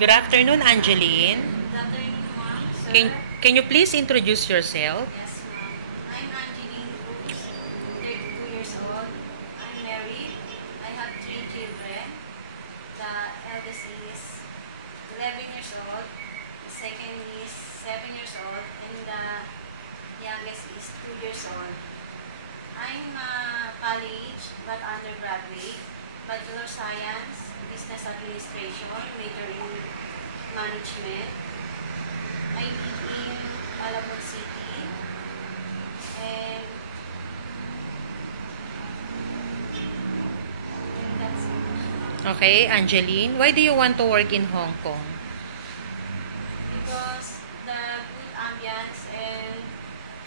Good afternoon, Angeline. Good afternoon, ma'am, sir. Can you please introduce yourself? Yes, ma'am. I'm Angeline Cruz, 32 years old. I'm married. I have 3 children. The eldest is 11 years old. The second is 7 years old. And the youngest is 2 years old. I'm college, but undergraduate. Bachelor Science, Business Administration, major in Management. I live in Malabon City, and that's it. Okay, Angeline, why do you want to work in Hong Kong? Because the good ambience and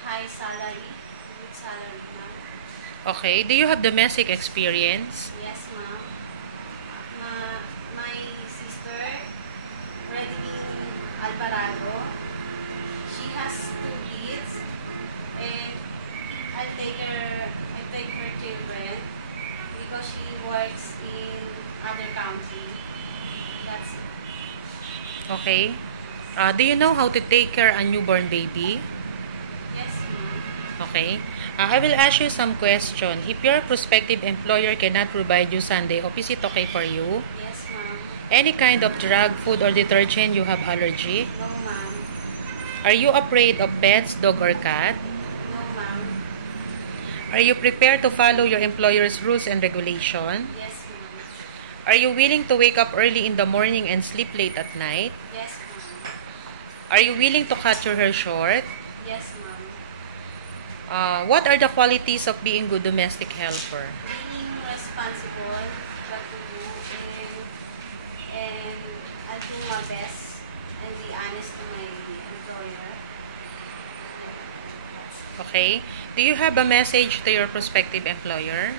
high salary, good salary, ma'am. Okay, do you have domestic experience? Yes, ma'am. My sister, Reddy Alvarado, she has 2 kids, and I take her children because she works in other county. That's it. Okay. Do you know how to take care a newborn baby? Yes, ma'am. Okay. I will ask you some question. If your prospective employer cannot provide you Sunday off, is it okay for you? Yes, ma'am. Any kind of drug, food, or detergent you have allergy? No, ma'am. Are you afraid of pets, dog, or cat? No, ma'am. Are you prepared to follow your employer's rules and regulation? Yes, ma'am. Are you willing to wake up early in the morning and sleep late at night? Yes, ma'am. Are you willing to cut your hair short? Yes, ma'am. What are the qualities of being good domestic helper? Being responsible, what to do, and I'll do my best and be honest to my employer. Okay. Do you have a message to your prospective employer?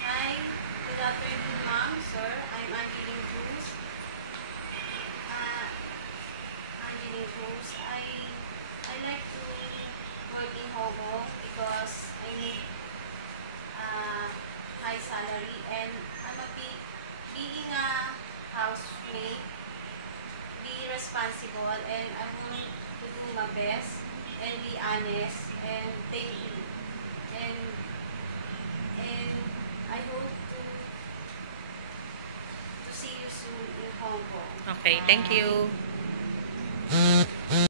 Hi, good afternoon, ma'am, sir. I'm Angeline Cruz. Angeline Cruz. I like to work in Hong Kong because I need high salary, and I'm being a housemaid, be responsible, and I want to do my best and be honest and thank you. And I hope to see you soon in Hong Kong. Okay, thank you.